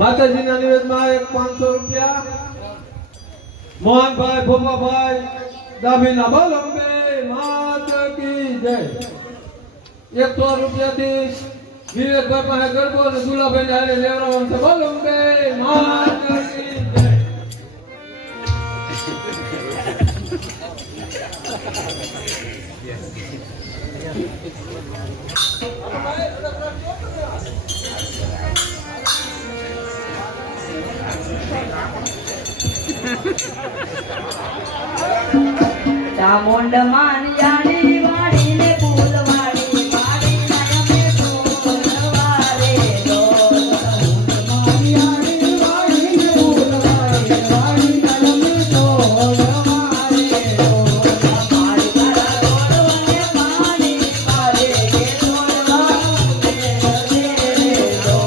માતાજીના નિવેદનમાં એક 500 રૂપિયા મોહનભાઈ ભોપાભાઈ દામીના બોલંબે માત કી જય 100 રૂપિયાથી વિવેકભાઈ પાસે ગરબો અને દુલાભાઈ ને હારે લેવરાવાનું છે બોલંબે માત કી જય ચામુંડ માનિયાની વાડી ને ફૂલવાડી વાડી નયમે ફૂલવારે લો માનિયાની વાડી ને ફૂલવાડી વાડી નયમે ફૂલવારે લો મારી તારા તોડવાને પાણી મારે કે તોડવા ઉભે રે લો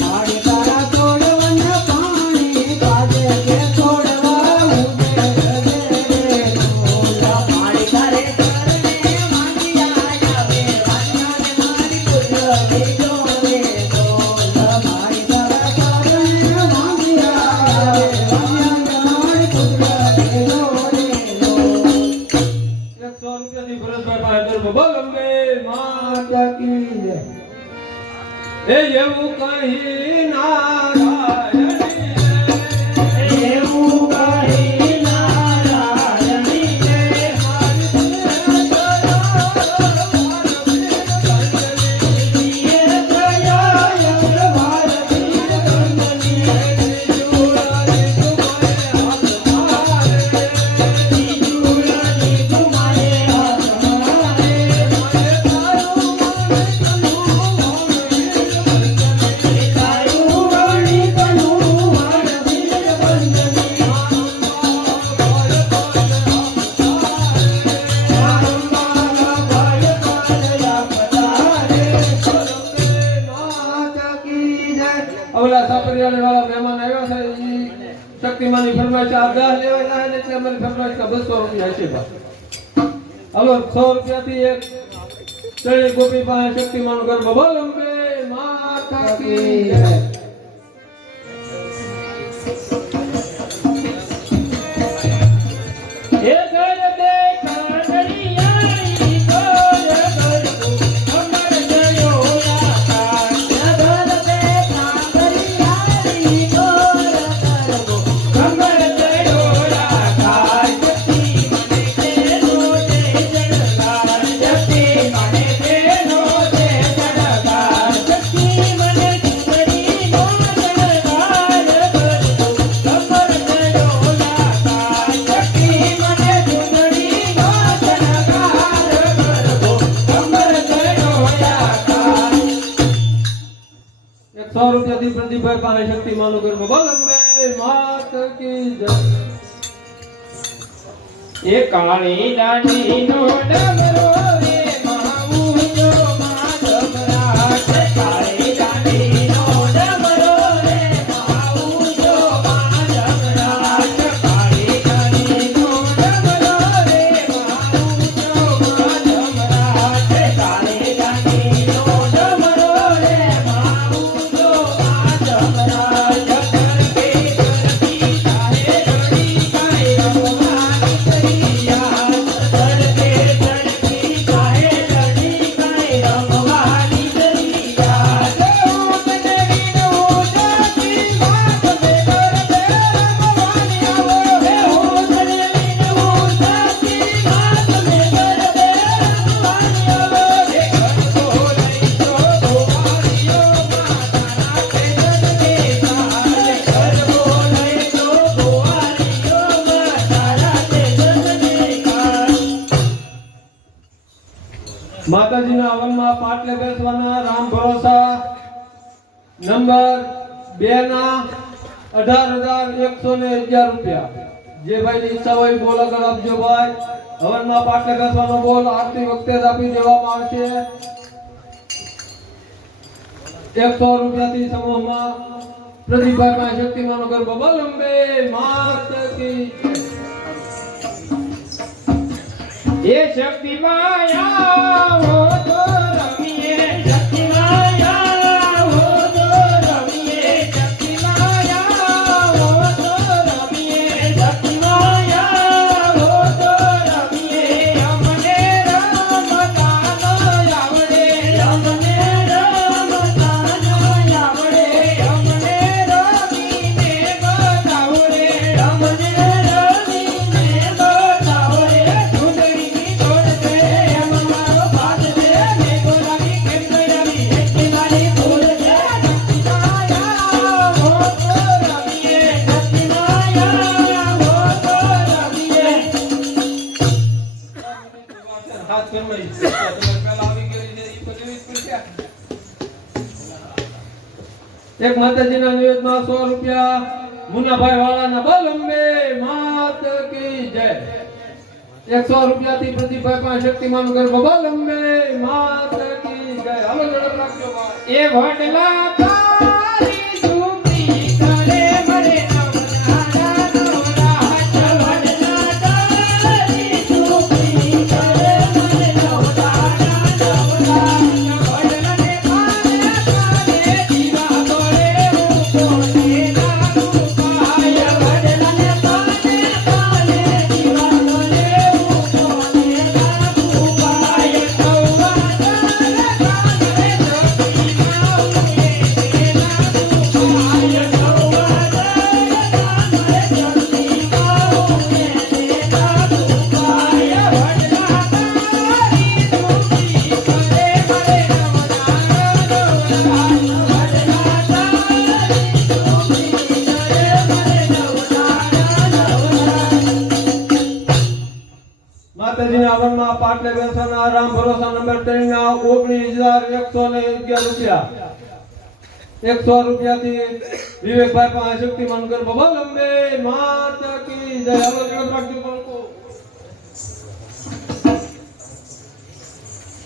મારી તારા તોડવાને પાણી કાજે કે તોડવા ઉભે એવું કહી નારાયણી એવું કહી નારાયણી શક્તિમાની ફરમાઈશ આગાહ લેવાય ના એટલે અમારી ફરમાઈશ કા 200 રૂપિયા છે બા હાલો 100 રૂપિયાથી એક ચડી ગોપી પાસે શક્તિમાન ગરબો બોલંબે માતા કી જય એ ઘર દેખા દરિયાની કોર ગરબો અમર ગયો આકાશ ઘર દેખા દરિયાની કોર ગરબો અમર ગયો આકાશ શક્તિ મને તેનો છે જડકાર શક્તિ મને સુંદરી નો જડકાર ગરબો કમર ગયો આકાશ શક્તિ મને સુંદરી નો જડકાર ગરબો કમર ગયો આકાશ 100 રૂપિયાથી પ્રદીપભાઈ પાસે શક્તિમાન ગરબો બોલંબે માત કી જય એ કાળી દાઢી નો ડમરો રે માઉજો માધવરાજ કાળી દાઢી નો ડમરો રે માઉજો માધવરાજ કાળી દાઢી નો ડમરો રે માઉજો માધવરાજ કાળી દાઢી નો ડમરો રે માઉજો માધવરાજ કરકે કરતી તારે રડી કાય રમવાની તૈયાર કરકે કરતી તારે રડી કાય રમવાની તૈયાર હું મને વિનો જાતી વાત મે કરતે રમવાની આવો હે હું મને વિનો જાતી વાત મે કરતે રમવાની આવો હે કરતો લઈ તો ગોવાળીઓ માતાના તે જગને કાલે કરવો લઈ તો ગોવાળીઓ માતાના તે જગને કાલે માતાજીના હવનમાં પાટલે બેસવાના રામ ભરોસા નંબર 2 ના 18,111 રૂપિયા જે ભાઈની ઈચ્છા હોય બોલ આગળ આપજો ભાઈ હવનમાં પાટલે બેસવાનો બોલ આરતી વખતે જ આપી દેવામાં આવશે 100 રૂપિયાથી સમૂહમાં પ્રદીપભાઈ પાસે શક્તિમાનો ગરબો બોલંબે માત કી એ શક્તિ માયા હો તો રમીએ શક્તિ માયા હો તો રમીએ એક માતાજીના નિવેદનમાં 100 રૂપિયા મુનાભાઈ વાળાના બલ અંબે માત કી જય. 100 રૂપિયાથી પ્રદીપભાઈ પાસે શક્તિમાન ગરબા બલ અંબે માત કી જય. હાલો ઝડપ રાખજો ભાઈ. એ વડલા તારી ઝૂંપડી કરે મરે નવનારા નવરાત. વડલા તારી ઝૂંપડી કરે મરે નવનારા નવરાત. વડલાને પાને પાને દીવા કરે હું કોને નાનું પાય. વડલાને પાને પાને દીવા કરે હું કોને નાનું પાય. નવવા તારા કાંગરે માતાજીના આવનમાં પાટલે બેસવાના રામ ભરોસા નંબર 3 ના 19,111 રૂપિયા. 100 રૂપિયાથી વિવેકભાઈ પાસે શક્તિમાન ગરબા બલ અંબે માત કી જય. હાલો ઝડપ રાખજો બાળકો.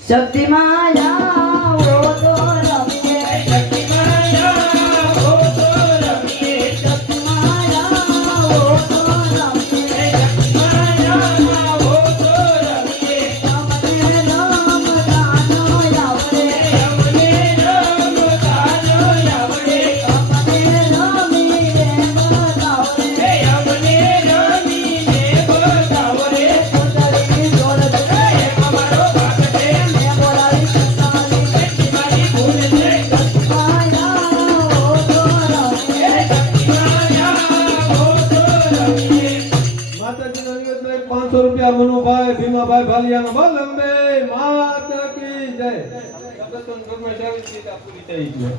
શક્તિમાં આવો તો રમીએ, શક્તિમાં આવો તો રમીએ, શક્તિમાં આવો તો રમીએ, શક્તિમાં આવો તો રમીએ. અમને રમતાનો આવડે, અમને રમતાનો આવડે, અમને રમીને બતાવડે, અમને રમીને બતાવડે. સુંદરી જોડે અમારો ભાગ છે. માતાજીના નિવેદનમાં 500 રૂપિયા મનુભાઈ ભીમાભાઈ ભાલિયાનો બલ અંબે માત કી જય. સબતન ગમે પૂરી થઈ ગઈ.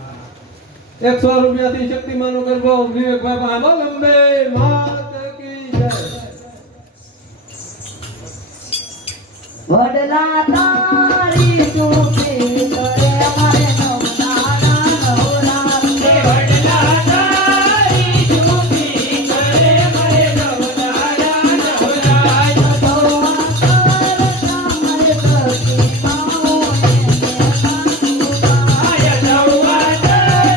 100 રૂપિયાથી શક્તિમાનનો ગરબો વિવેકભાઈ પાસે બલ અંબે માત કી જય. વડલા તારી ઝૂંપડી કરે મારે નવનારા નવરાત. વડલા તારી ઝૂંપડી કરે મારે નવનારા નવરાત. ભગવાન તારા મારે કરતી માઓ એને નાનું પાય. ભગવાન તારા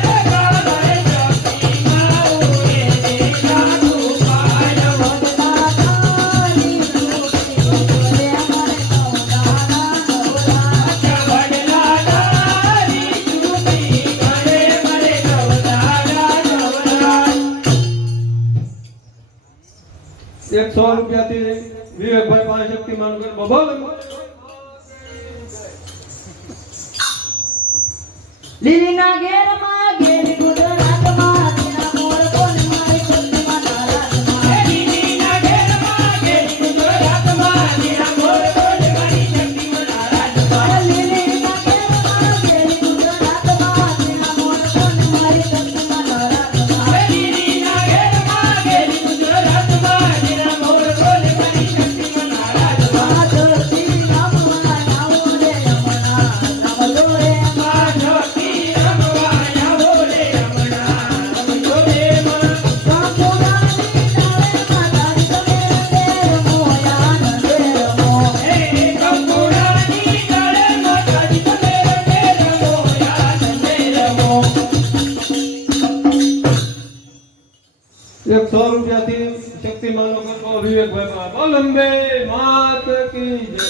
મારે કરતી માઓ એને નાનું પાય. વડલા તારી ઝૂંપડી કરે મારે એક 100 રૂપિયાથી વિવેકભાઈ પાસે શક્તિમાન ગરબા બલ અંબે. લીલીના ઘેરમાં ઘેરી ગુજરાતમાં તેના મોર કોણ મારી શક્તિમાં નારાજમાં. લીલીના ઘેરમાં ઘેરી ગુજરાતમાં તેના મોર કોણ મારી શક્તિમાં નારાજમાં. લીલીના ઘેરમાં ઘેરી ગુજરાતમાં તેના મોર કોણ મારી શક્તિમાં નારાજમાં. લીલીના ઘેરમાં ઘેરી ગુજરાતમાં તેના મોર કોણ મારી શક્તિમાં નારાજમાં. ધરતી રમવા આવો રે રમણા રમજો રે માં. ધરતી રમવા આવો રે રમણા રમજો રે માં. કાપોડાની ડાળે માતાજી તમે રમે રમો યાદ રે રમો. 100 રૂપિયાથી શક્તિમાનનો ગરબો વિવેકભાઈ પાસે બલ અંબે માત કી જય.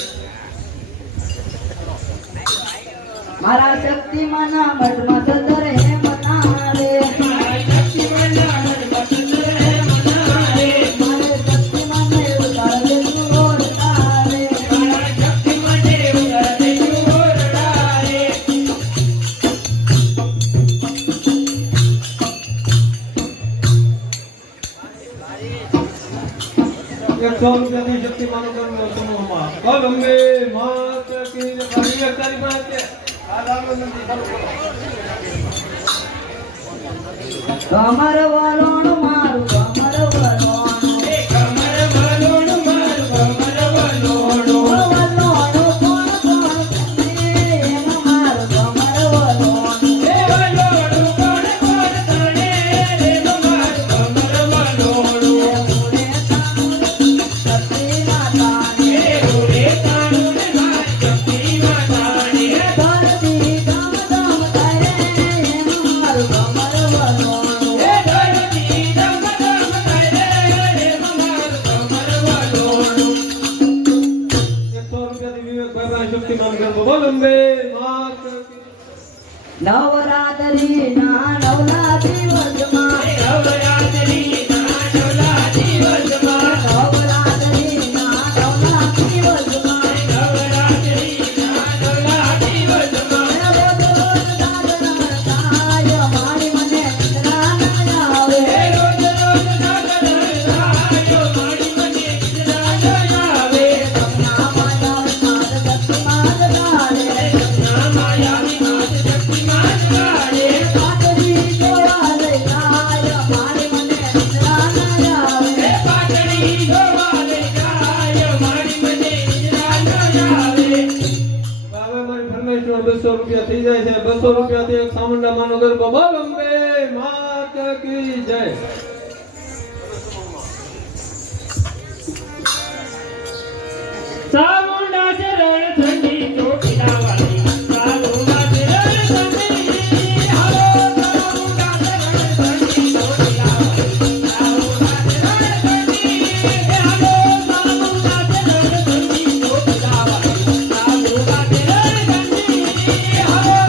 મારા શક્તિમાના મઠમાં સદર હે મનારે. મારા શક્તિમાના મઠમાં સદર હે મનારે. મારે શક્તિમાને ઉતારે સુર તારે. મારા શક્તિમાને ઉતારે સુર તારે. 100 રૂપિયાથી શક્તિમાનનો ગરબો સમૂહમાં બલ અંબે માત કી જય. વિવેક તારી પાસે આ દામો નથી ચાલુ કરો. કમર વલોણ મારું કમર વલોણ. કમર વલોણ મારું કમર વલોણ. વલોણ કોણ કોણ કરે એમ મારું કમર વલોણ. વલોણ કોણ કોણ કરે રૂપિયા થઈ જાય છે 200 રૂપિયાથી એક સામુંડા માનો ગરબો બોલ અંબે માત કી જય ચામુંડા ચરણ ઠંડી ચોટીલા વાળી ચામુંડા ચરણ ઠંડી હાલો ચામુંડા ચરણ ઠંડી ચોટીલા વાળી ચામુંડા ચરણ ઠંડી હાલો ચામુંડા ચરણ ઠંડી ચોટીલા વાળી ચામુંડા ચરણ ઠંડી હાલો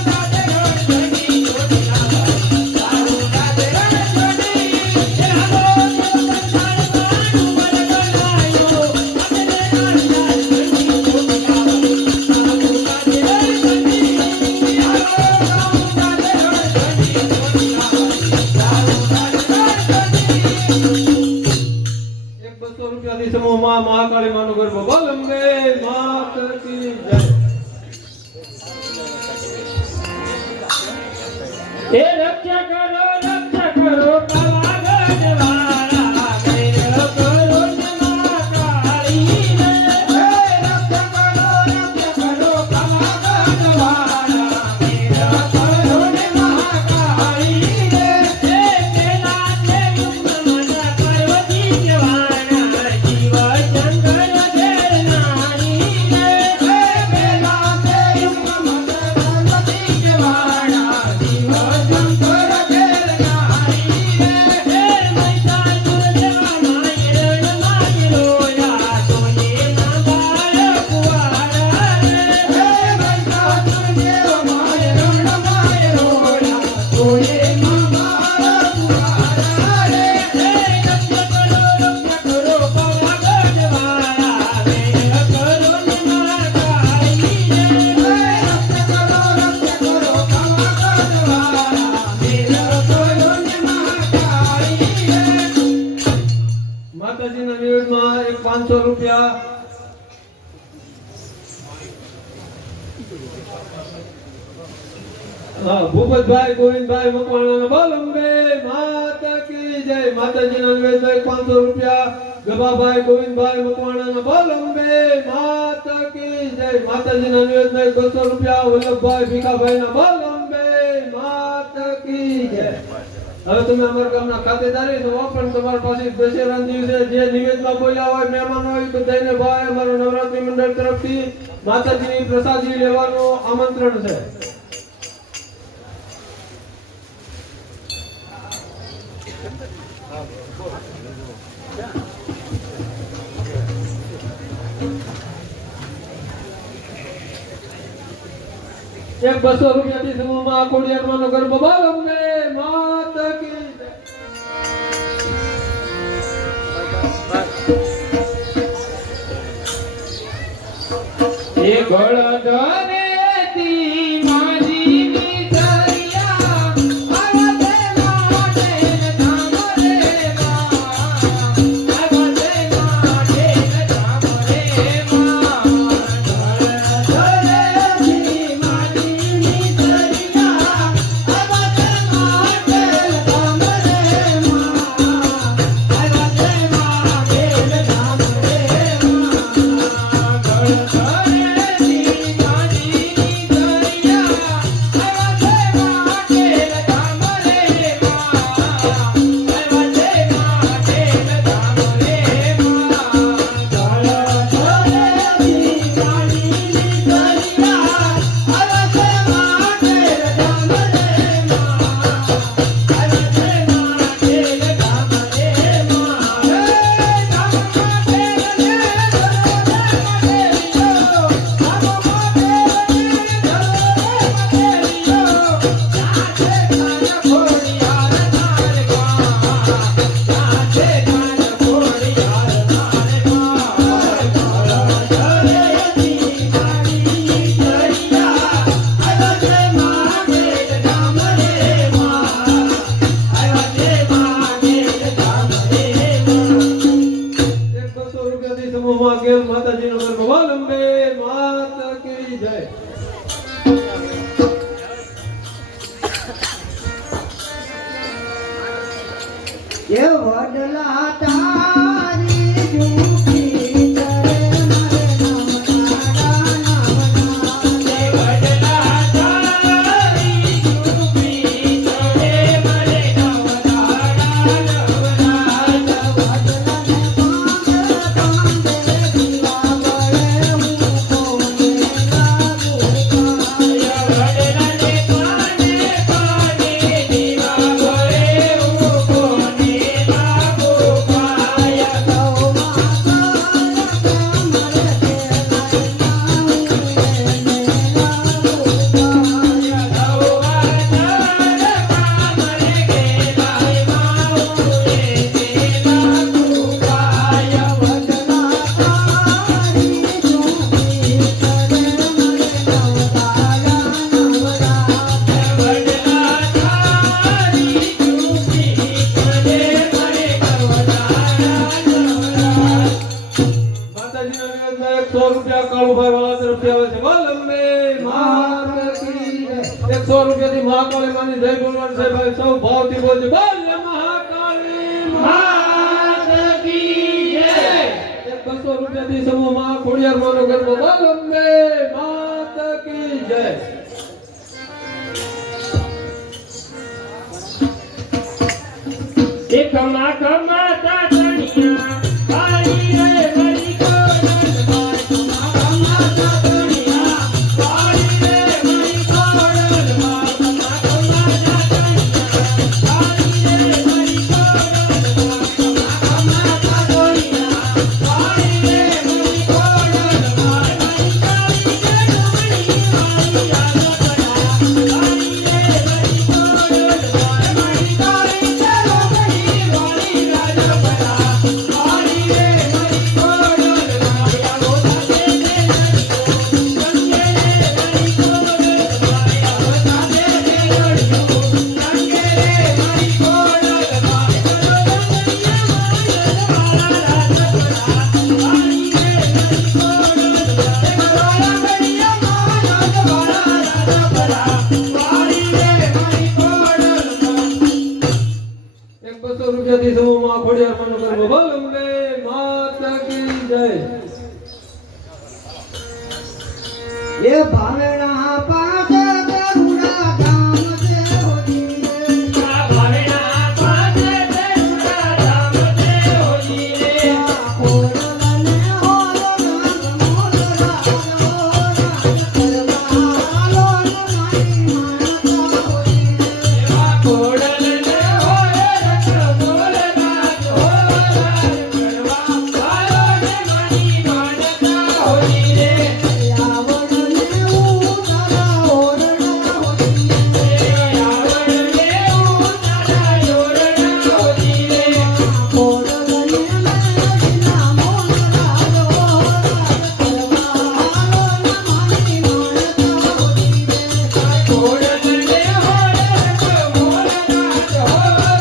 ચામુંડા ચરણ ઠંડી ચોટીલા વાળી ચામુંડા ચરણ ઠંડી હાલો એક 200 રૂપિયાથી સમૂહમાં મહાકાળી માનો ગરબો બોલ અંબે માત કી જય એ રક્ષા કરો પાવાગઢ વાળા મેર કરો મહાકાળી રે રક્ષા કરો પાવાગઢ વાળા મેર કરો મહાકાળી રે એ પેલા ને મુક્ત પાર્વતી જવાના જીવ શંકર ઘેર નારી રે પેલા ને મુક્ત પાર્વતી જવાના જીવ શંકર ઘેર નારી રે હે મૈસાસુર દેવા માયરણ માયરોયા તોને નાગાય કુવારા રે હે મૈસાસુર દેવા માયરણ માયરોયા તોને નાગાય કુવારા રે હે રક્ષા કરો પાવાગઢ વાળા મેર કરો ને મહાકાળી રે રક્ષા કરો પાવાગઢ વાળા મેર કરો ને મહાકાળી રે માતાજીના નિવેદનમાં એક 500 રૂપિયા હા ભૂપતભાઈ ગોવિંદભાઈ મકવાણાનો બોલ અંબે માત કી જય માતાજીના નિવેદનમાં એક 500 રૂપિયા ગભાભાઈ ગોવિંદભાઈ મકવાણાનો બોલ અંબે માત કી જય માતાજીના નિવેદનમાં એક 200 રૂપિયા વલ્લભભાઈ ભીખાભાઈના બોલ અંબે માત કી જય હવે તમે અમારા ગામના ખાતેદારી છો પણ તમારી પાસે દશેરાના દિવસે જે નિવેદમાં બોલ્યા હોય મહેમાન હોય તો દઈને ભાઈ અમારું નવરાત્રી મંડળ તરફથી માતાજીની પ્રસાદી લેવાનું આમંત્રણ છે એક 200 રૂપિયાથી સમૂહમાં ખોડિયારમાંનો ગરબો બોલ અંબે માત કી એ ગળધરે તી માજીની દરિયા આવતે માટે ધામ રે માં આવતે માટે ધામ રે માં ગળધરે તી માજીની દરિયા આવતે માટે ધામ રે માં આવતે માટે ધામ રે માં માતાજીનો ગરબો બોલ અંબે માત કી જય એ વડલા તારી જુગી કરે મારે નામ તારા નામ ના વડલા રૂપિયાથી મહાકાળી માની જય બોલવાનું છે ભાઈ સૌ ભાવથી બોલજો બોલ મહાકાળી માત કી જય 200 રૂપિયાથી સમૂહ માં ખોડિયાર માનો ગરબો બોલ અંબે માત કી જય એક માતા તણિયા કાળી રે મરી કોડલ માતા તણિયા કાળી રે મરી કોડલ માતા તણિયા કાળી રે મરી કોડલ માતા તણિયા કાળી રે મરી કોડલ મારી કાળી જડમણી મારી આગપડા કાળી રે મરી કોડલ મારી કાળી જડમણી મારી રાજપડા કાળી રે મરી કોડલ માયા ગોતા દે સંગે રે મરી કોડલ માયા ગોતા દે સંગે રે મરી કોડલ એક 200 રૂપિયાથી સમૂહ માં ખોડિયાર માનો ગરબો બોલ અંબે માત કી જય એ ભાવના પાસે કરુણા ધામ છે હોજી રે ભાવના પાસે દેવડા ધામ તે હોજી રે કોરલને હોલો નામ મોદરા કરવાલો નાની માનતા હોજી રે કોડલ ને હોય રખ બોલ નાચ હો રાજ કરવા વાલો ને મની માનતા હોજી રે આવડને ઉતારા ઓરડા હોજી રે આવડને ઉતારા યોરણા હોજી રે કોરલને મેલના મોદરા કરવાલો નાની માનતા હોજી રે કોડલ ને હોય રખ બોલ નાચ હો રાજ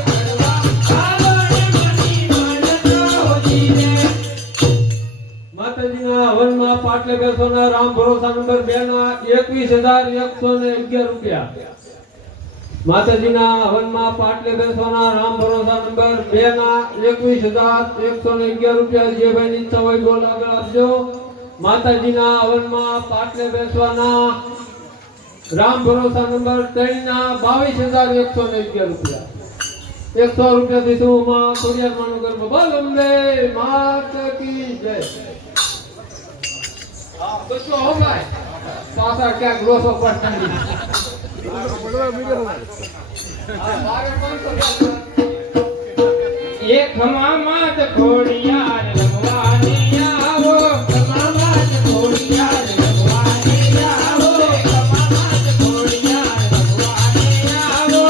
કરવા વાલો ને મની માનતા હોજી રે માતાજીના હવનમાં પાટલે બેસવાના રામ ભરોસા નંબર 2 ના 21,111 રૂપિયા માતાજીના હવનમાં પાટલે બેસવાના રામ ભરોસા નંબર 2 ના 21,111 રૂપિયા જે ભાઈ ઈચ્છા હોય બોલ આગળ આપજો માતાજીના હવનમાં પાટલે બેસવાના રામ ભરોસા નંબર 3 ના 22,111 રૂપિયા 100 રૂપિયાથી સમૂહમાં ખોડિયાર માનો ગરબો બોલ અંબે માત કી જય તો શું હો ભાઈ પાછા ક્યાંક લોસો પડતા એક મામાત ખોડિયાર રમવાની આવો મામાત ખોડિયાર રમવાની આવો મામાત ખોડિયાર રમવાની આવો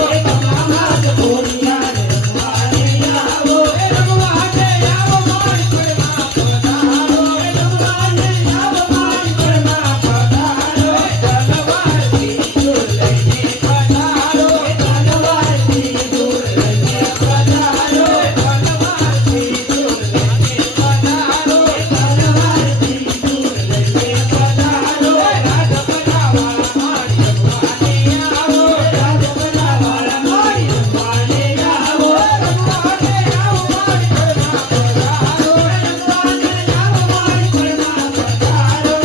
મામાત ખોડિયાર રમવાની આવો રમવાને આવો મારી પરમા પધારો રમવાને આવો મારી પરમા પધારો તલવારથી દૂર લઈને પધારો તલવારથી દૂર લઈને પધારો તલવારથી દૂર લઈને પધારો તલવારથી દૂર લઈને પધારો રાજપડાવાળા મારી રમવાને આવો રાજપડાવાળા મારી રમવાને આવો રમવાને આવો મારી પરમા પધારો રમવાને આવો મારી પરમા પધારો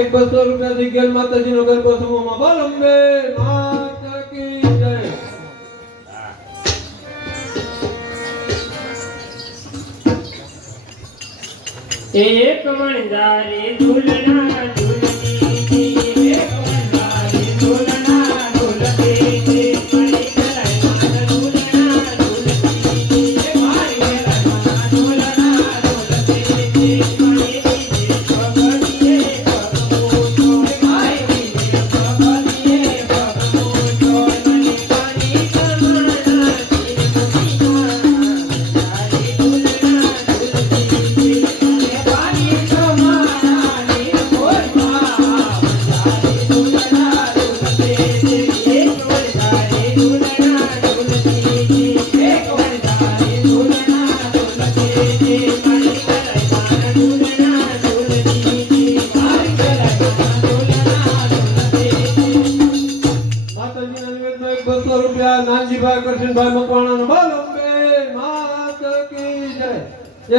એક 200 રૂપિયાથી ગેલ માતાજીનો ગરબો સમૂહમાં બોલ અંબે માત કી જય એક વણઝારી ઝૂલના ઝૂલતી એક વણઝારી ઝૂલના ઝૂલતી મારી ઘરમાં ઝૂલના ઝૂલતી મારી ઘરમાં ઝૂલના ઝૂલતી મારી દીદી ભગતીએ ભગમૂઠો મારી દીદી ભગતીએ ભગમૂઠો મને પાણી કમળના તીર મુઠીમાં ઝારી ઝૂલના ઝૂલતી પાણી કમળના તીર 200 રૂપિયા નાનજીભાઈ કરશનભાઈ મકવાણા બોલ અંબે માત કી જય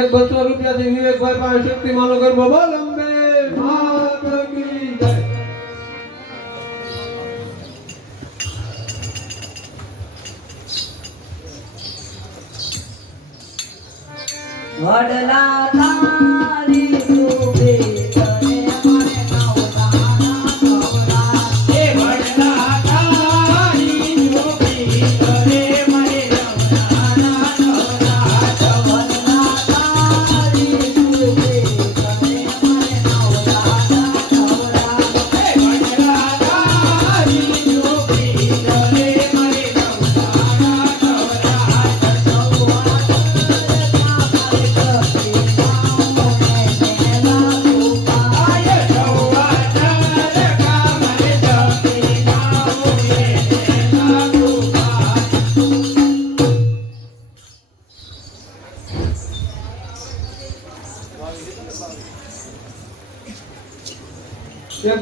200 રૂપિયાથી વિવેકભાઈ પાસે શક્તિમાનો ગરબો બોલ અંબે માત કી જય વડલા તારી સુબે તને મને નવરાના નવરા એ વડલા તારી જોગી કરે મને નવરાના નવરા વડલા તારી સુબે તને મને નવરાના નવરા એ વડલા તારી જોગી કરે મને નવરાના નવરા આય જવા તારકા મને જપી નાઉ એ નાગુપા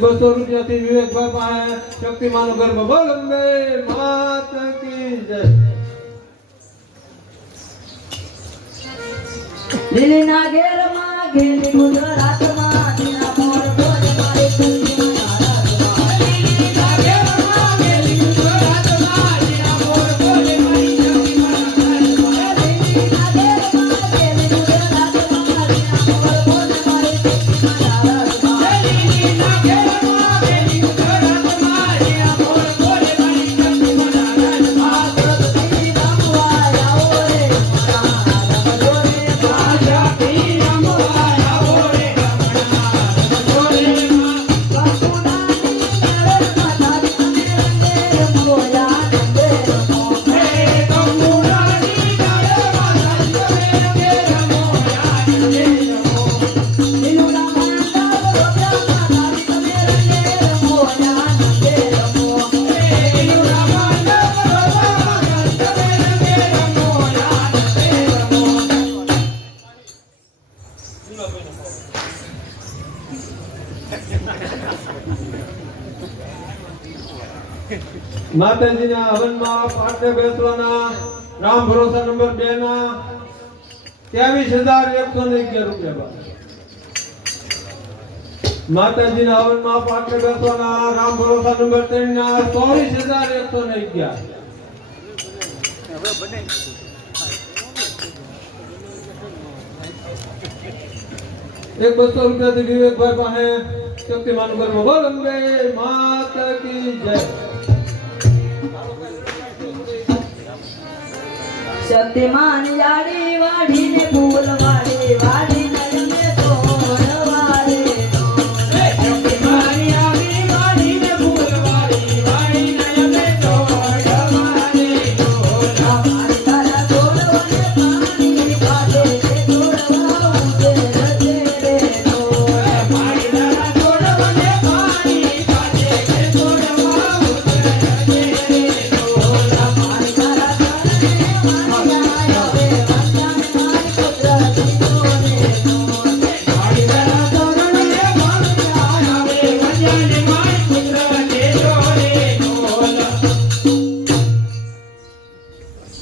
200 રૂપિયાથી વિવેકભાઈ પાસે શક્તિમાનો ગરબો બોલ અંબે માત કી જય દિલના ઘેરમાં ઘેરી ગુજરાતમાં દીના મોર બોલ મારી ખુશી માતાજીના હવનમાં પાટે બેસવાના રામ ભરોસા નંબર 2 ના 23,111 રૂપિયા માતાજીના હવનમાં પાટે બેસવાના રામ ભરોસા નંબર 3 ના 24,111 200 રૂપિયાથી વિવેકભાઈ પાસે શક્તિમાન ગરબો બોલ અંબે માત કી જય શક્તિમાન યાડી વાડીને ફૂલ વાડી વાડી નયને તો વડવારે શક્તિમાની આવી વાડીને ફૂલવાડી વાડી નયને તોડવારે અમારી તારા તોડવાને પાણી કાઢે તે તોડવા ઉજે રજે રે તો મારી દાડા તોડવાને પાણી કાઢે કે તોડવા ઉતરે રે અમારી તારા મારી દાડા તોડવાને પાણી આવે વજાને મારી પુત્ર કે જોડે બોલ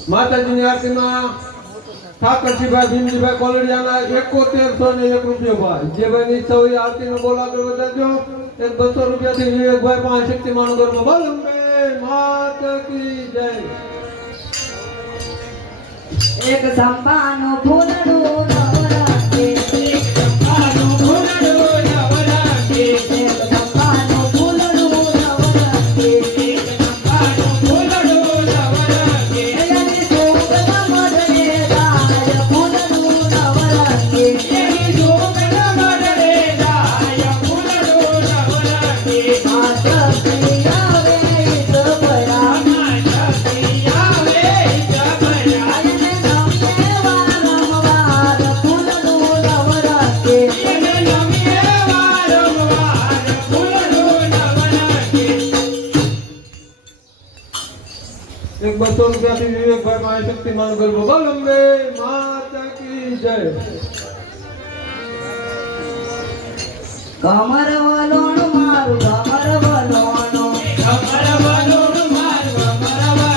માતાજીની આરતીમાં ઠાકરજીભાઈ ભીમજીભાઈ કોલડિયાના 7101 રૂપિયો ભાઈ જે ભાઈ ની ઈચ્છા હોય આરતીનો બોલ આગળ વધારજો 200 રૂપિયાથી વિવેકભાઈ પાસે શક્તિમાન ગરબો બોલ અંબે માત કી જય એક સંપાનો ફૂલડું નવરાત્રે આનો ફૂલડો નવરાત્રે એક સંપાનો ફૂલડું નવરાત્રે આનો ફૂલડો નવરાત્રે એની શોભના મઢે દાય ફૂલડું નવરાત્રે એની જોગના મડરે દાય ફૂલડો નવરાત્રે આ શક્તિ આવે સબરા આના શક્તિ આવે જબરા આયને ગમે વારંવાર ફૂલડું નવરાત્રે એને નમીએ વારંવાર ફૂલડો નવરાત્રે 200 રૂપિયાથી વિવેકભાઈ પાસે શક્તિમાન ગરબો બોલ અંબે માત કી જય કમર વલોણ મારું કમર વલોણ કમર વલોણ મારું કમર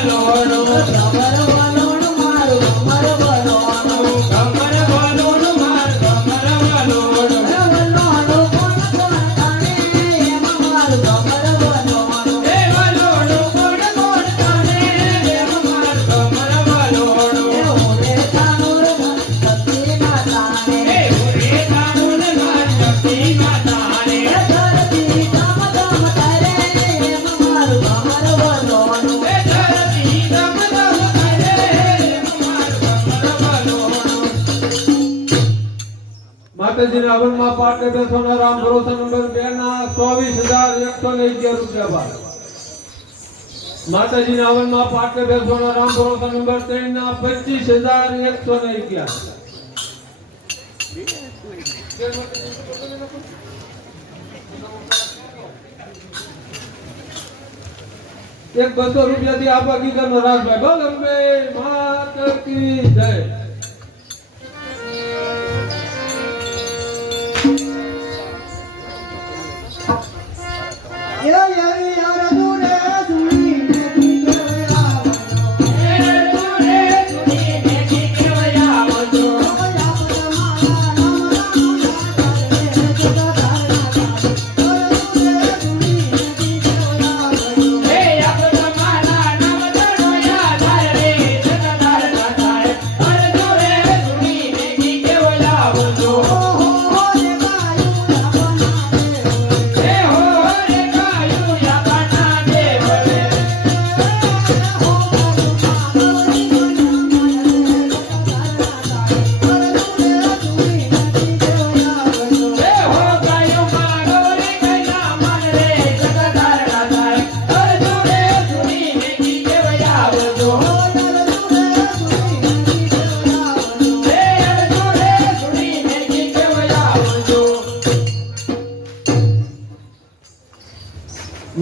માતાજીના હવનમાં પાટલે બેસવાના રામ ભરોસા નંબર 2 ના 24,111 રૂપિયા ભાઈ. માતાજીના હવનમાં પાટલે બેસવાના રામ ભરોસા નંબર 3 ના 25,111. એક 200 રૂપિયાથી આપા ગીતાનો રાજભાઈ બોલ અંબે માત કી જય.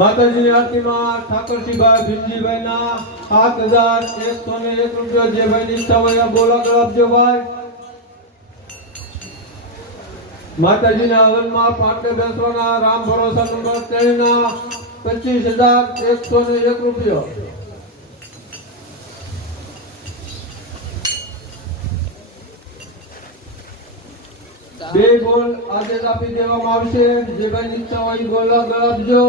માતાજીની આરતીમાં ઠાકરસિંહભાઈ ભીમજીભાઈના 7,101 રૂપિયા. જે ભાઈની ઈચ્છા હોય બોલા આપજો ભાઈ. માતાજીના હવનમાં પાટલે બેસવાના રામ ભરોસા નંબર 3 ના 25,101 રૂપિયા. બે બોલ આદેશ આપી દેવામાં આવશે. જે ભાઈ ઈચ્છા હોય બોલા આપજો.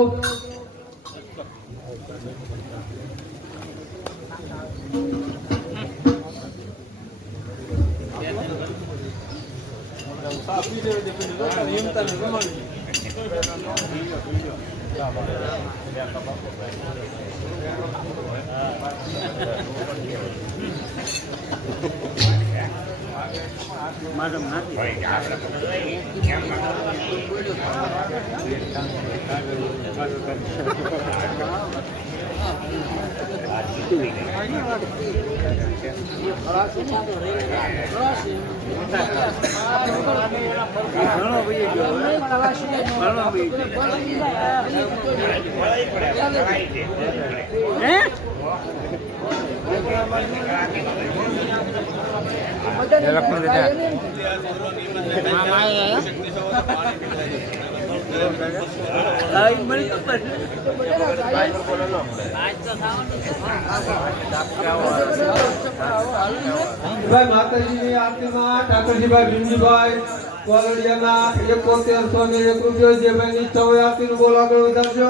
માતાજીની આરતીમાં ઠાકરજીભાઈ ભીમજીભાઈ કોલડિયાના 71,101 રૂપિયા. જે ભાઈ ઈચ્છા હોય આરતીનું બોલ આગળ વધારજો.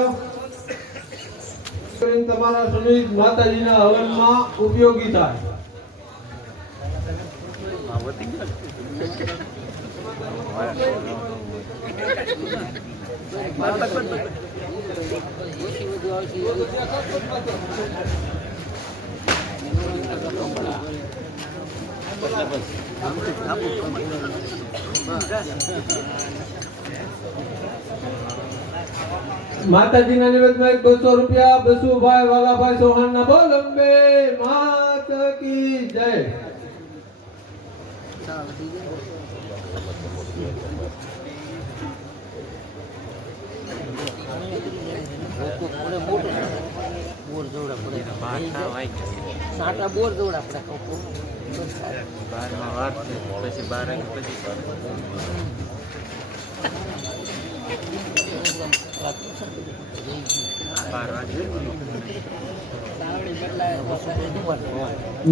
તમારા સુનિત માતાજીના હવનમાં ઉપયોગી થાય. માતાજીના નિવેદનમાં 200 રૂપિયા. બસુભાઈ વાલાભાઈ ચૌહાણના બોલ અંબે માત કી જય. બોર જોડા પડે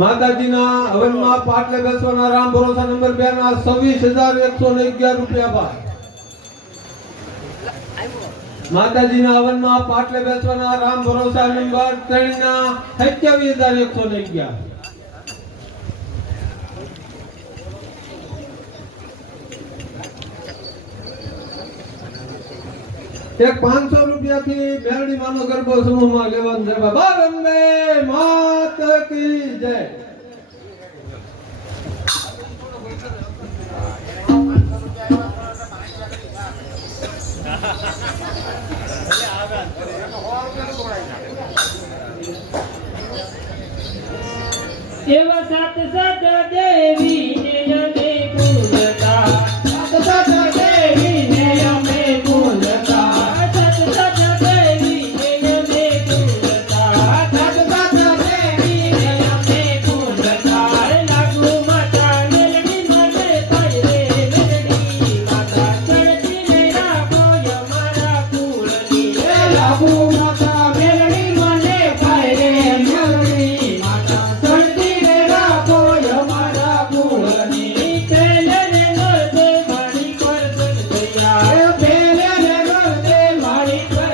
માતાજીના હવનમાં પાટલે બેસવાના રામ ભરોસા નંબર 2 ના 26,111 રૂપિયા ભાઈ. માતાજીના હવનમાં પાટલે બેસવાના રામ ભરોસા નંબર 3 ના 27,111. એક 500 રૂપિયાથી મેરડી માનો ગરબો સમૂહમાં લેવાનું છે. બાબા અંબે માત કી જય. એવા સાત સાત દેવી ને અમે પૂજતા, સાત સાત દેવી ને અમે પૂજતા, સાત સાત દેવી ને અમે પૂજતા, સાત સાત દેવી ને અમે પૂજતા. લાગુ માતા મેલડી મને પાય રે મેલડી માતા ચડતી ને રાખો અમારા કુળની. લાગુ માતા મેલડી મને પાય રે મેલડી માતા ચડતી ને રાખો અમારા કુળની. પેલે ને નરદે મારી પર દયા, પેલે ને નરદે મારી પર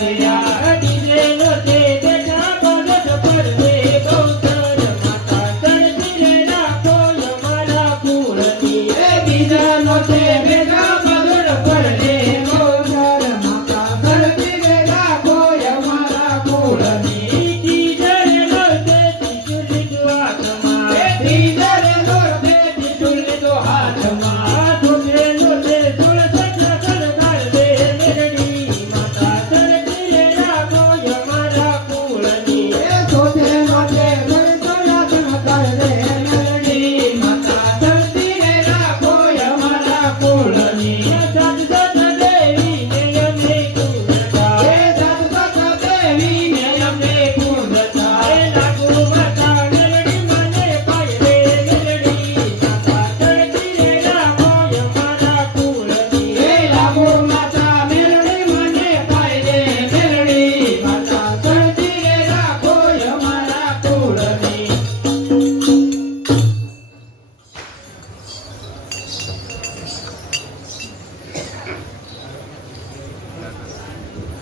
દયા, ડીજે નરદે બેઠા ભગત પર દે ગૌચર માતા ચડતી ને રાખો અમારા કુળની. બીજા નરદે બેઠા ભગત પર દે ગૌચર માતા ચડતી ને રાખો અમારા કુળની. ડીજે નરદે ત્રિશુલ લીધું હાથમાં, ડીજે નરદે ત્રિશુલ લીધું હાથમાં, ધોધે ધોધે ધૂળ સકળ સળગાર દે મેલડી માતા ચડતી ને રાખો અમારા કુળની. ધોધે ધોધે ધૂળ સળગાર દે મેલડી માતા ચડતી ને રાખો અમારા કુળની. સાત સાત દેવી ને અમે પૂજતા, સાત સાત દેવી ને અમે પૂજતા. લાગુ માતા મેલડી મને પાય રે મેલડી માતા ચડતી ને રાખો અમારા કુળની. લાગુ માતા મેલડી મને પાય રે મેલડી માતા ચડતી ને રાખો અમારા કુળની.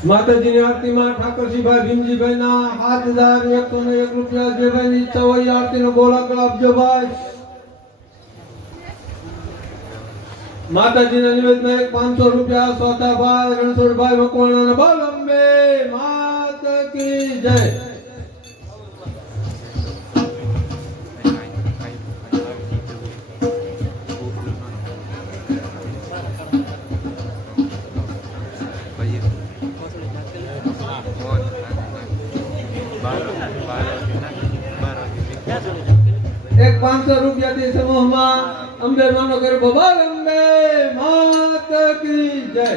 માતાજીની આરતીમાં ઠાકોરજીભાઈ ભીમજીભાઈના 7,101 રૂપિયા જે ભાઈની ઈચ્છા હોય આરતીનો ગોળાકાર આપજો ભાઈ. માતાજીના નિવેદનમાં 500 રૂપિયા સોતાભાઈ રણછોડભાઈ મકવાણાના બોલ અંબે માત કી જય. એક 500 રૂપિયાથી સમૂહમાં અંબે માનો કરે બોલ અંબે માત કી જય.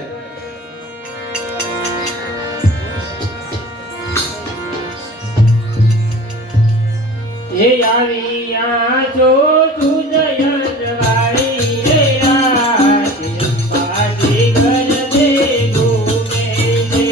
હે આવ્યા છો તું જયંતવાળી રે રાતી અંબાજી ઘર દે ઘૂમે છે.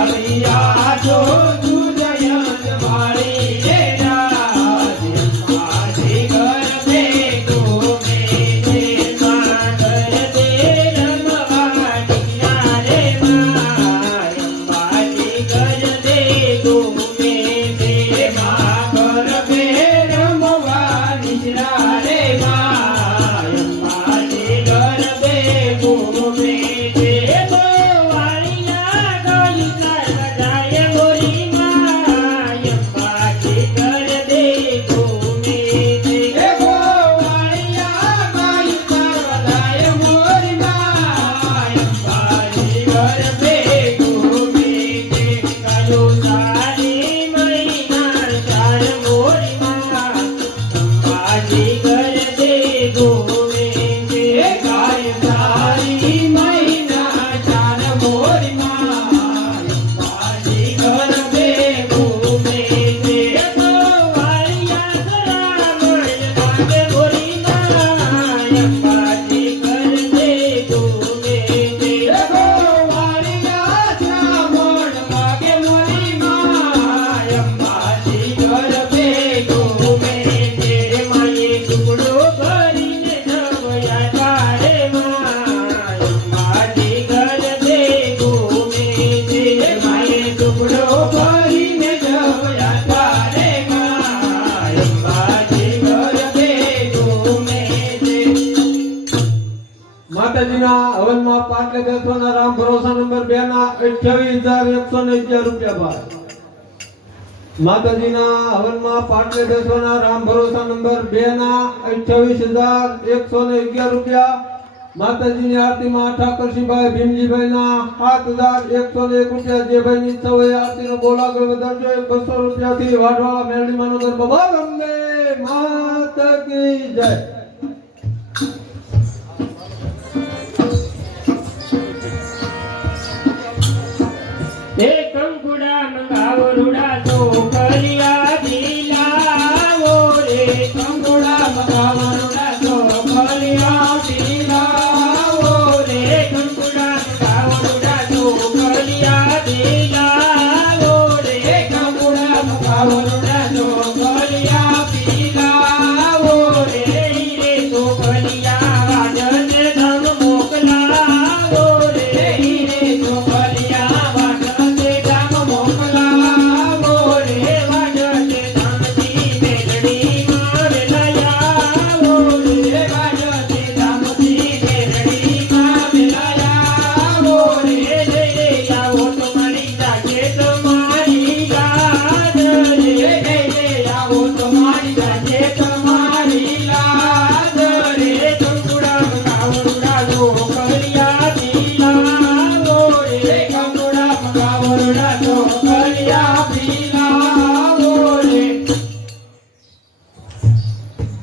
આવ્યા છો તું જયંતવાળી રે રાતી અંબાજી ઘર દે ઘૂમે છે. માં ઘર દે રમવા ટીના રે માં અંબાજી ઘર દે ઘૂમે છે. માં ઘર દે રમવા નિશરા રે માં અંબાજી ઘર દે ઘૂમે છે. ગોવાળિયા ગયું સર્વદાય ગોરી માં અંબાજી ઘર દે ઘૂમે છે. ગોવાળિયા ગયું સર્વદાય ગોરી માં અંબાજી ઘર દે ઘૂમે છે. કયું સારી મહિના ચાર ગોરી માં અંબાજી ઘર દે ઘૂમે છે. ગાય સારી મહિના ચાર ગોરી માં અંબાજી ઘર દે ઘૂમે છે. ગોવાળિયા સરામણ લાગે ગોરી માં અંબાજી ઘર દે ઘૂમે છે. ગોવાળિયા સરામણ લાગે ગોરી માં અંબાજી ઘર દે ઘૂમે છે. માએ ટુકડો ભરીને જવયા તારે માં અંબાજી ઘર દે ઘૂમે છે. માએ ટુકડો ભરીને જવયા તારે માં અંબાજી ઘર દે ઘૂમે છે. માતાજીના હવનમાં પાટલે બેસવાના રામ ભરોસા નંબર 2 ના 28,111 રૂપિયા ભાઈ. માતાજીના હવનમાં પાટલે બેસવાના રામ ભરોસા નંબર 2 ના 28,111 રૂપિયા માતાજીની આરતીમાં ઠાકરસિંહભાઈ ભીમજીભાઈના 7,101 રૂપિયા જે ભાઈની ઈચ્છા હોય આરતીનો બોલ આગળ વધારજો. 200 રૂપિયાથી વાઢવાળા મેરડી માનગર બાબા અંબે માતા કી જય. એ કંકુડા મંગાવો રૂડા ચોખલિયા દિલાવો રે કંકુડા મંગાવો રૂડા ચોખલિયા દિલાવો રે કંકુડા મંગાવો રૂડા ચોખલિયા દિલાવો રે કંકુડા મંગાવો રૂડા ચોખલિયા દિલાવો રે રે ચોખલિયા વાજને ધમ મોકલાવો રે રે ચોખલિયા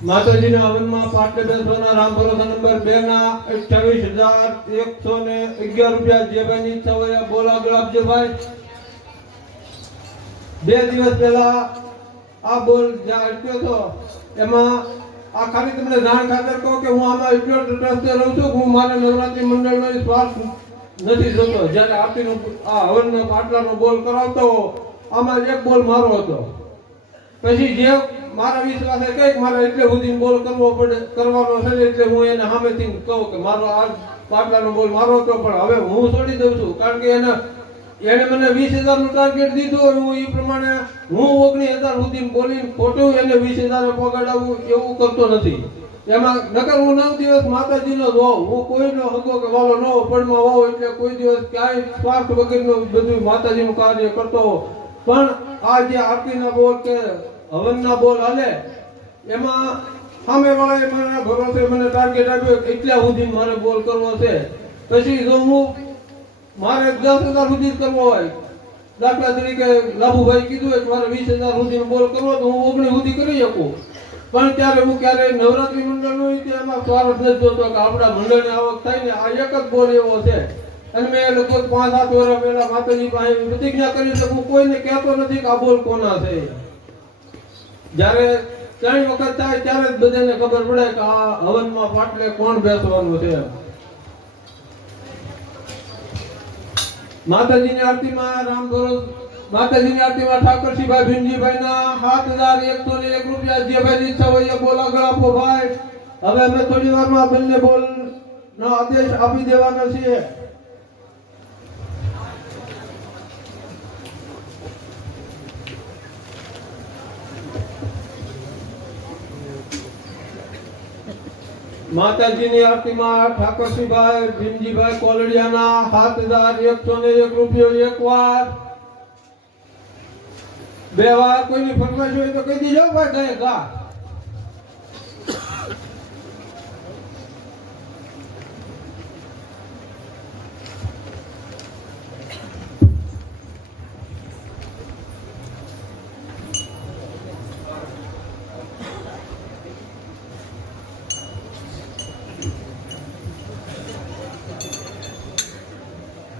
માતાજીના હવનમાં પાટલે બેસવાના રામ ભરોસા નંબર 2 ના 28,111 રૂપિયા જે ભાઈની ઈચ્છા હોય બોલ આગળ આપજો ભાઈ. 2 દિવસ પહેલા આ બોલ જ્યાં અટક્યો હતો એમાં આ ખાલી તમને જાણ ખાતર કહું કે હું આમાં એટલો ટ્રસ્ટે રહું છું હું મારા નવરાત્રી મંડળનો સ્વાર્થ નથી જોતો. જ્યારે આરતીનો આ હવનનો પાટલાનો બોલ કરાવતો આમાં એક બોલ મારો હતો. પછી જે મારા વિશ્વાસે કઈક મારે એટલે સુધી બોલ કરવાનો છે એટલે હું એને સામેથી કહું કે મારો આ પાટલાનો બોલ મારો હતો પણ હવે હું છોડી દઉં છું. કારણ કે એને મને 20,000 નું ટાર્ગેટ દીધું. હું એ પ્રમાણે હું 19,000 સુધી બોલીને ખોટું એને 20,000 પગાડાવું એવું કરતો નથી. એમાં નકર હું 9 દિવસ માતાજીનો જ હોઉં. હું કોઈનો હગો કે વાલો ન પડમાં હોઉં એટલે કોઈ દિવસ ક્યાંય સ્વાર્થ વગરનું બધું માતાજીનું કાર્ય કરતો હોઉં. પણ આ જે આરતીના બોલ કે હવનના બોલ હાલે એમાં સામે વાળાએ મને ભરોસે મને ટાર્ગેટ આપ્યો એટલા સુધી મારે બોલ કરવો છે. પછી જો હું મારે 10,000 સુધી કરવો હોય, દાખલા તરીકે લાભુભાઈ કીધું હોય કે મારે 20,000 સુધીનો બોલ કરવો તો હું 19 સુધી કરી શકું. પણ ત્યારે હું ક્યારેય નવરાત્રી મંડળ હોય એમાં સ્વાર્થ નથી જોતો કે આપણા મંડળની આવક થાય ને. આ એક જ બોલ એવો છે અને મેં લગભગ 5-7 વર્ષ પહેલા માતાજી પાસે પ્રતિજ્ઞા કરી છે. હું કોઈને કહેતો નથી કે આ બોલ કોના છે. જ્યારે 3 વખત થાય ત્યારે જ બધાને ખબર પડે કે આ હવનમાં પાટલે કોણ બેસવાનું છે. માતાજીની આરતીમાં રામ ભરોસ માતાજીની આરતીમાં ઠાકરસિંહભાઈ ભીમજીભાઈના 7,101 રૂપિયા જે ભાઈની ઈચ્છા હોય એ બોલ આગળ આપો ભાઈ. હવે અમે થોડી વારમાં બંને બોલનો આદેશ આપી દેવાનો છીએ. માતાજીની આરતીમાં ઠાકરસિંહભાઈ ભીમજીભાઈ કોલડિયાના 7,101 રૂપિયો એકવાર, 2 વાર. કોઈની ફરમાઈશ હોય તો કહી દીજો ભાઈ ગયે ગા.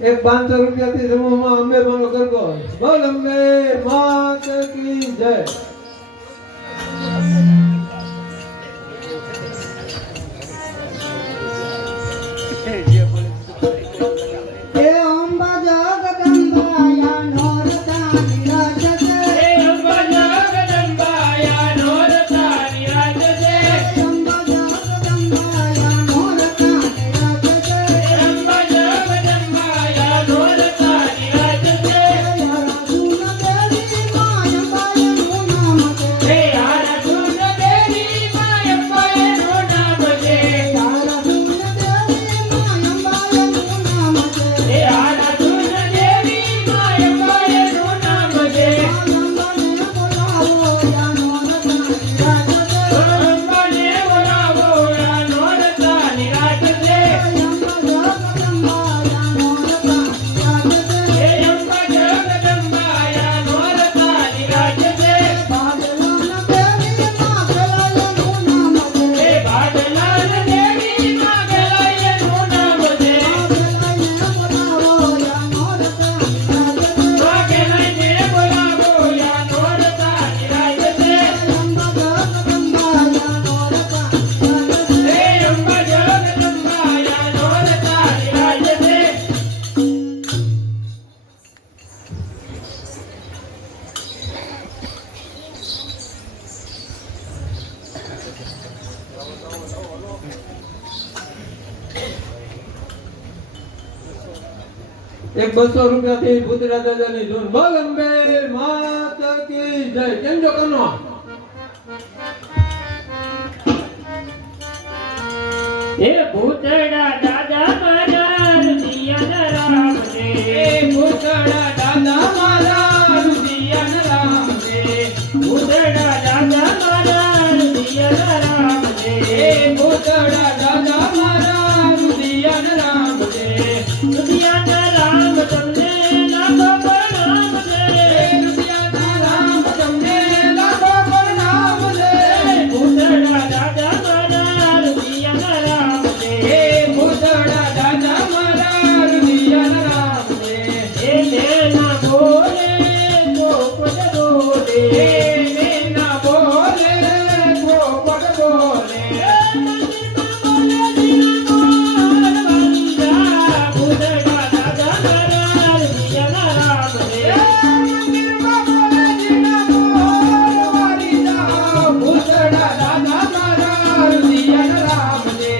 एक 500 રૂપિયાથી સમૂહમાં અંબે માનો ગરબો. બોલ અંબે માત કી જય. એ અંબા જગદંબાયા નોરતા નિરાજતે. એ અંબા જગદંબાયા નોરતા નિરાજતે. અંબા જગદંબાયા નોરતા નિરાજતે. અંબા જગદંબાયા નોરતા નિરાજતે. રાજુના દેવી માયા બાયનું એક 200 રૂપિયાથી ભૂતરા દાદાની ધૂન બોલ અંબે માતા કી જય. કેમ છો કનો? એ ભૂતડા દાદા મારા રુદિયા રામ રે. ભૂતડા દાદા મારા રુદિયા રામ રે. ભૂતડા દાદા મારા રુદિયા રામ રે. ભૂતડા દાદા મારા રુદિયા રામ રે. રુદિયા રામ તમને લાખો પ્રણામ રે. રુદિયા રામ તમને લાખો પ્રણામ રે. ભૂતડા દાદા મારા રુદિયા રામ રે. ભૂતડા દાદા મારા રુદિયા રામ રે. એ મેના બોલે પોપટ બોલે. મેના બોલે પોપટ બોલે. ભૂતડા દાદા મારા રુદિયા રામ રે. ભૂતડા દાદા મારા રુદિયા રામ રે.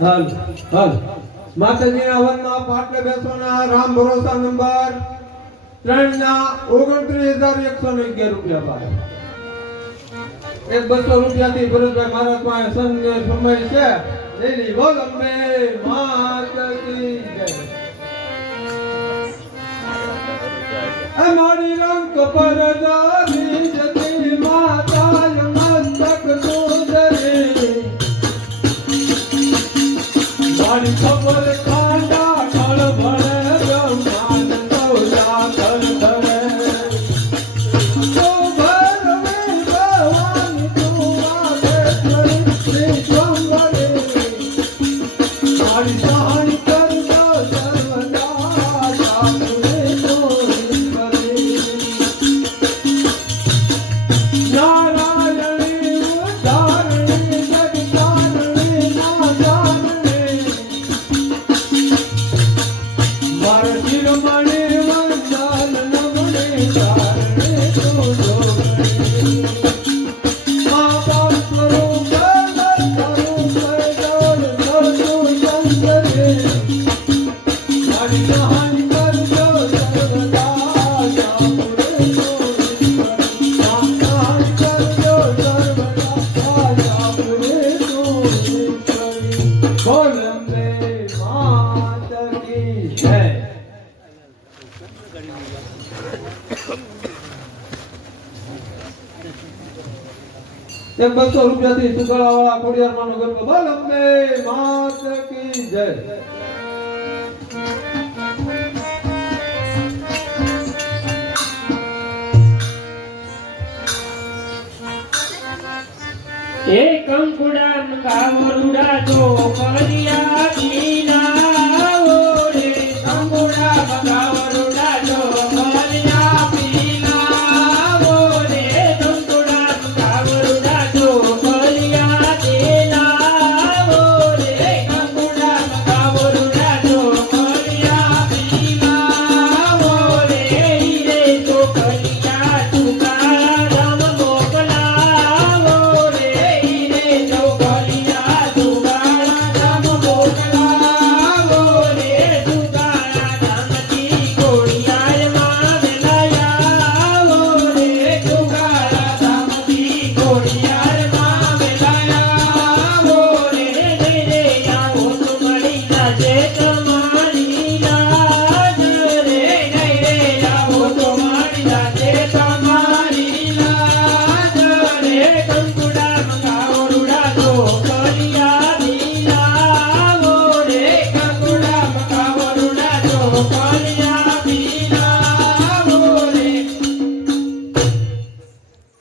હાલ હાલ માતાજીના વનમાં પાટલે બેસવાના રામ ભરોસા નંબર 3 ના 29,111 રૂપિયા પાય. એક 200 રૂપિયાથી ભરતભાઈ મહારાજ પાસે સંજય સમય છે. એની બોલ અંબે માતા કી જય. અમારી રંગ પર જારી જતી માતા મસ્તક સુંદરી. મારી ખબર ખાંડા કળ ભરે બ્રહ્માંડ સૌલા કળ ધરે. તો ભરવે ભવાની તું વાગેશ્વરી શ્રી સ્વંવરે. મારી સહાય કરજો સર્વદા સાધુને તોરી કરે. નારાયણી ઉદ્ધારણી જગતારણી નાદારણી. મારા શિરોમણિ વંદન નમણે તારણે તું જોગણી. મા બાપ સ્વરૂપ સ્વરૂપ જળ જળ શંકરે. મારી સહાય કરજો સર્વદા સાધુને તોરી કરે. સહાય કરજો સર્વદા સાધુને તોરી કરે. બોલ અંબે માતા કી જય. એક 200 રૂપિયાથી સુગાળાવાળા ખોડિયારમાંનો ગરબો બોલ અંબે માતા કી જય. એ કંકુડા મંગાવરુડા જો કરિયા પીના ઓરે. કંકુડા મંગાવરુડા જો કરિયા પીના ઓરે. કંકુડા મંગાવરુડા જો કરિયા દેના ઓરે. કંકુડા મંગાવરુડા જો કરિયા પીના ઓરે. હીરે તો કરિયા તુકારા રામ મોકલાવો રે. હીરે તો કરિયા તુકારા રામ મોકલાવો રે. તુકારા રામજી કોળિયારમાં વેલાયાવો રે. તુકારા રામજી કોળિયારમાં વેલાયાવો રે. રે આવો તો મળી જાશે તમારી લાજ રે. રે આવો તો મળી જાશે તમારી લાજ રે. કંકુડા મંગાવરુડા જો કરિયા પીનાવો રે. કંકુડા મંગાવરુડા જો કરિયા પીનાવો રે.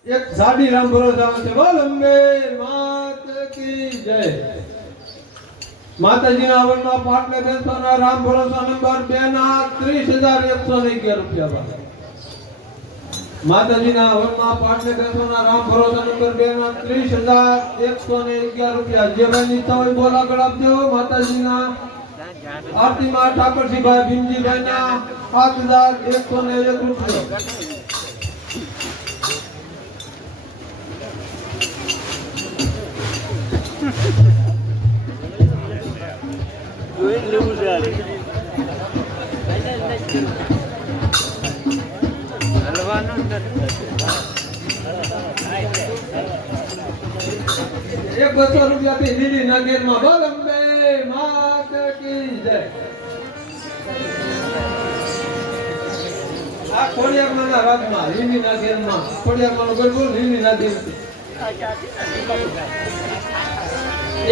એક સાડી રામ ભરોસા છે. બોલ અંબે માતા કી જય. માતાજીના હવનમાં પાટલે બેસવાના રામ ભરોસા નંબર 2 ના 30,111 રૂપિયા પાય. માતાજીના હવનમાં પાટલે બેસવાના રામ ભરોસા નંબર 2 ના 30,111 રૂપિયા. જે ભાઈ નીચા હોય બોલ આગળ આપજો. માતાજીના આરતીમાં ઠાકરજીભાઈ ભીમજીભાઈના 5101 રૂપિયા. એક 200 રૂપિયાથી દીદી નાગેરમાં બોલ અંબે માત કી જય. આ ખોડિયારમાંના રાજમાં લીલી નાગેરમાં ખોડિયારમાંનો કોઈ બોલ લીલી નાગેર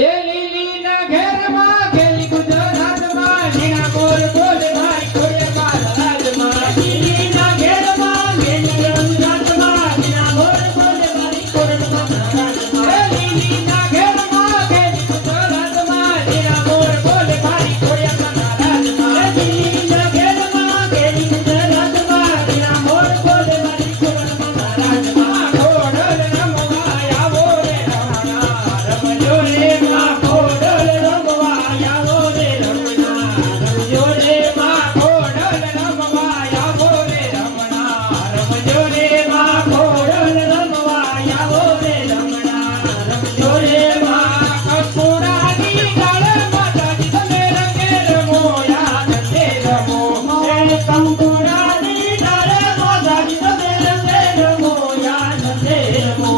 એ લીલીના ઘેરમાં ગેલી ગુજરાતમાં જીણા બોલ બોલ ભાઈ ખોડિયાર રાજમાં લીલીના ઘેરમાં ગેલી ગુજરાતમાં જીણા બોલ બોલ ભાઈ ખોડિયાર રાજમાં એ લીલીના ઘેરમાં ગેલી ગુજરાતમાં જીણા બોલ બોલ ભાઈ ખોડિયાર રાજમાં એ લીલીના ઘેરમાં ગેલી ગુજરાતમાં જીણા બોલ બોલ ભાઈ ખોડિયાર રાજમાં ખોડલ રમવા આવો રે રમણા રમજો રે માં ખોડલ રમવા આવો રે રમણા રમજો રે માં ખોડલ રમવા આવો રે રમણા રમજો રે માં ખોડલ રમવા આવો રે રમણા રમજો રે માં કપૂરાની ડાળ માતાજી તમે રંગે રમો યાદ તે રમો એ કંકુરાની ડાળ માતાજી તમે રંગે રમો યાદ તે રમો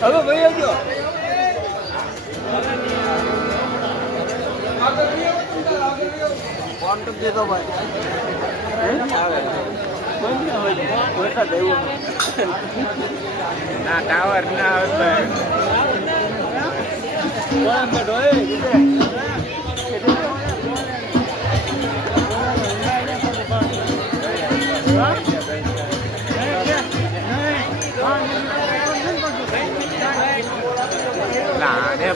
હવે ભાઈ આવજો. ફોન તો દેતો ભાઈ. ના ટાવર ના આવે ના ને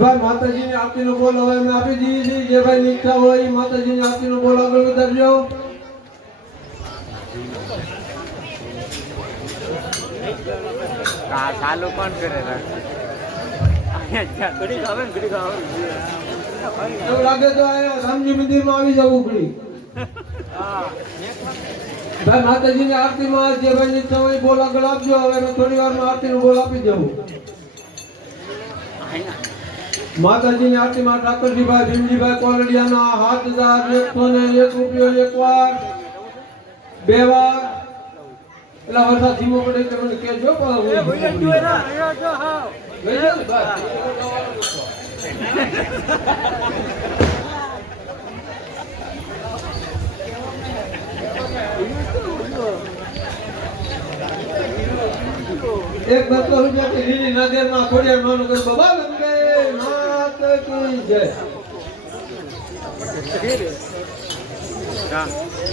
ભાઈ માતાજીની આરતીનો બોલ હવે અમે આપી દઈએ છીએ. જે ભાઈની ઈચ્છા હોય એ માતાજીની આરતીનો બોલ આગળ વધારજો. ચાલુ કોણ કરે ઘડી ખાવે ને ઘડી ખાવે એવું લાગે તો અહીંયા રામજી મંદિરમાં આવી જવું ઘડી. ભાઈ માતાજીની આરતીમાં જે ભાઈની ઈચ્છા હોય એ બોલ આગળ આપજો. હવે અમે થોડી વારમાં આરતીનો બોલ આપી દઉં. માતાજીની આરતીમાં ઠાકરજીભાઈ ભીમજીભાઈ કોલડિયાના 7101 રૂપિયો એકવાર, બે વાર. એટલે વરસાદ ધીમો પડે એટલે મને કહેજો. એક 200 રૂપિયાથી લીલી નગરમાં ખોડિયાર માનું કર બાબા ગંગે માત કી જય.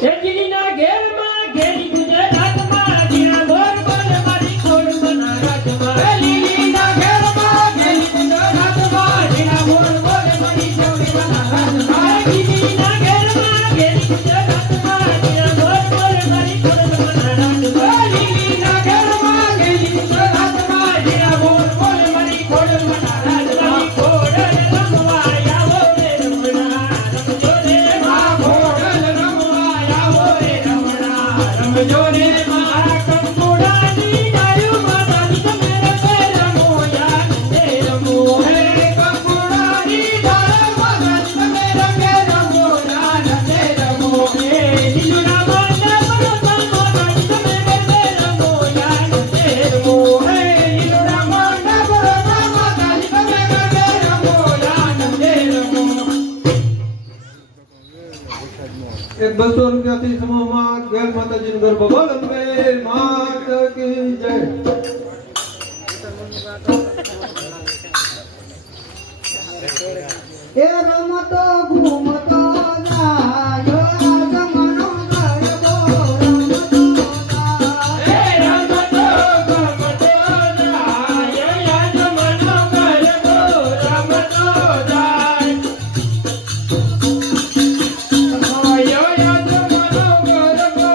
એજલીના ઘેરમાં ઘેરી ગુજરાતમાં જીણા બોલ બોલ મારી ખોડ બના રાજમાં એ લીલીના ઘેરમાં ઘેરી ગુજરાતમાં જીણા બોલ બોલ મારી ખોડ બના રાજમાં એ લીલીના ઘેરમાં ઘેરી ગુજરાતમાં જીણા બોલ બોલ મારી ખોડ બના રાજમાં એ લીલીના ઘેરમાં ઘેરી ગુજરાતમાં જીણા બોલ બોલ મારી ખોડ બના રાજમાં ખોડ રમવા આવો રે રમણા રમજો રે માં ખોડ રમવા આવો રે રમણા રમજો રે માં કંકુડાની ડાળ્યું માતાજી તમે રમે રમો યાદ તે રમો હે કંકુડાની ડાળ માતાજી તમે રમે રમો યાદ તે રમો હે લીલુડા મંડપ માતાજી તમે રમે રમો યાદ તે રમો હે લીલુડા મંડપ માતાજી તમે રમે રમો યાદ તે રમો. એક 200 રૂપિયાથી સમૂહમાં ગેર માતાજીનું ઘર બાબા ગંગે માત કી જય. એ રમતો ઘૂમતો જાય જમણો ગરબો રમતો જાય. એ રમતો ગમતો જાય યજમાનો ગરબો રમતો જાય યો યજમાનો ગરબો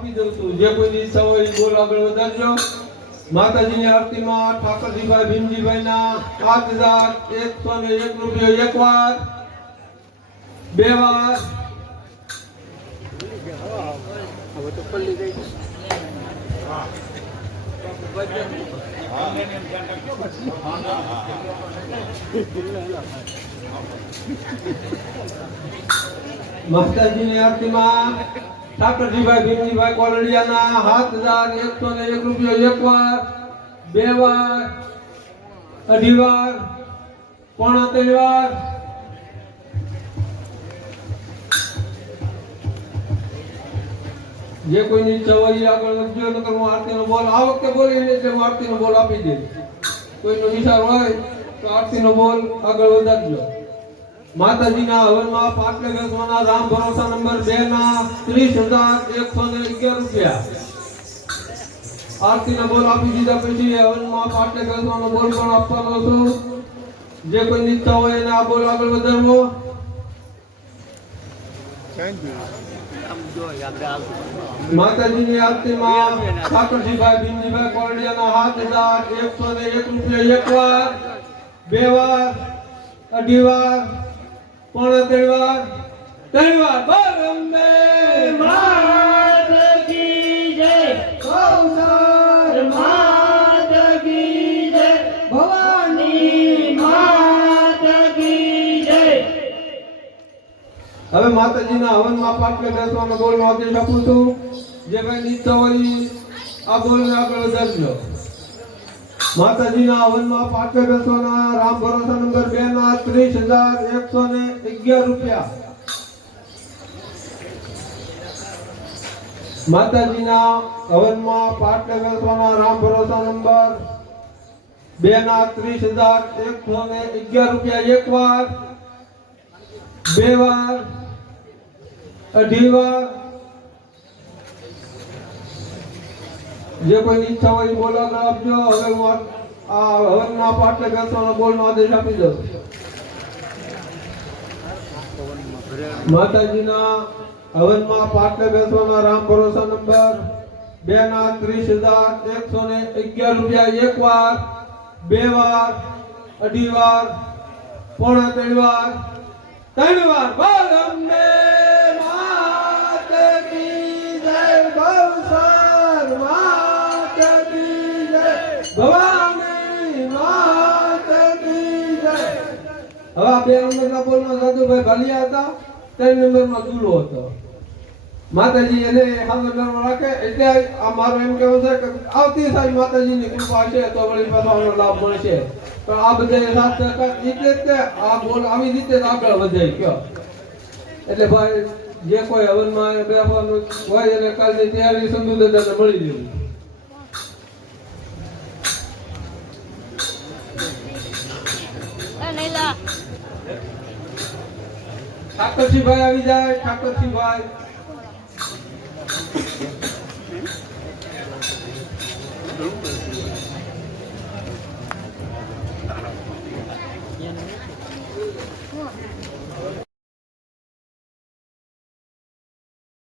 આપી દઉં છું. જે કોઈની ઈચ્છા હોય એ બોલ આગળ વધારજો. માતાજીની આરતીમાં ઠાકરજીભાઈ ભીમજીભાઈના 5101 રૂપિયો એકવાર, બે વાર, માતાજીની આરતીમાં ઠાકરજીભાઈ ભીમજીભાઈ કોલડિયાના 7101 રૂપિયો એકવાર, બે વાર, અઢી વાર, પોણા ત્રણ વાર, જે કોઈની ઈચ્છા હોય એ આગળ વધજો. નકર હું આરતીનો બોલ આ વખતે બોલી એટલે હું આરતીનો બોલ આપી દઈશ. કોઈનો વિચાર હોય તો આરતીનો બોલ આગળ વધારજો. માતાજીના હવનમાં પાટલે બેસવાના રામ ભરોસા નંબર 2 ના 30,111 રૂપિયા. આરતીના બોલ આપી દીધા પછી હવનમાં પાટલે બેસવાનો બોલ પણ આપવાનો છું. જે કોઈ ઈચ્છા હોય એને આ બોલ આગળ વધારવો. માતાજીની આરતીમાં ઠાકરજીભાઈ ભીમજીભાઈ કોરડિયાના 7101 રૂપિયા એકવાર, બે વાર, અઢી વાર, પોણા ત્રણ વાર, બોલ અંબે માત કી જય, ગૌસર માત કી જય, ભવાની માત કી જય. હવે માતાજીના હવનમાં પાટલે બેસવાનો બોલનો આદેશ આપું છું. જે કઈ ઈચ્છા હોય આ બોલને આગળ વધારજો. માતાજીના હવનમાં પાટલે બેસવાના રામ ભરોસા નંબર 2 ના 30,111 રૂપિયા. માતાજીના હવનમાં પાટલે બેસવાના રામ ભરોસા નંબર 2 ના 30,111 રૂપિયા એકવાર, બે વાર, અઢી વાર, જે કોઈ ઈચ્છા હોય બોલ આગળ આપજો. હવે હું આ હવનના પાટલે બેસવાનો બોલનો આદેશ આપી દઉં. માતાજીના હવનમાં પાટલે બેસવાના રામ ભરોસા નંબર 2 ના 30,111 રૂપિયા એકવાર, બે વાર, અઢી વાર, પોણા ત્રણ વાર, બોલ અંબે માત કી જય, ગૌસર માત કી જય, ભવાની માત કી જય. હવે આ 2 નંબરના બોલમાં સાધુભાઈ ભાલિયા હતા, 3 નંબરમાં દુલો હતો. માતાજી એને હાજરમાં રાખે એટલે આ મારું એમ કહેવું છે કે આવતી સારી માતાજીની કૃપા છે તો વળી પાછો આનો લાભ મળશે. પણ આ બધા સાથે એટલે જ આ બોલ આવી રીતે જ આગળ વધે કયો. એટલે ભાઈ જે કોઈ હવનમાં બેસવાનું હોય એને કાલની તૈયારી સંધુ દાદાને મળી લેવું. ઠાકરજીભાઈ આવી જાય. ઠાકરજીભાઈ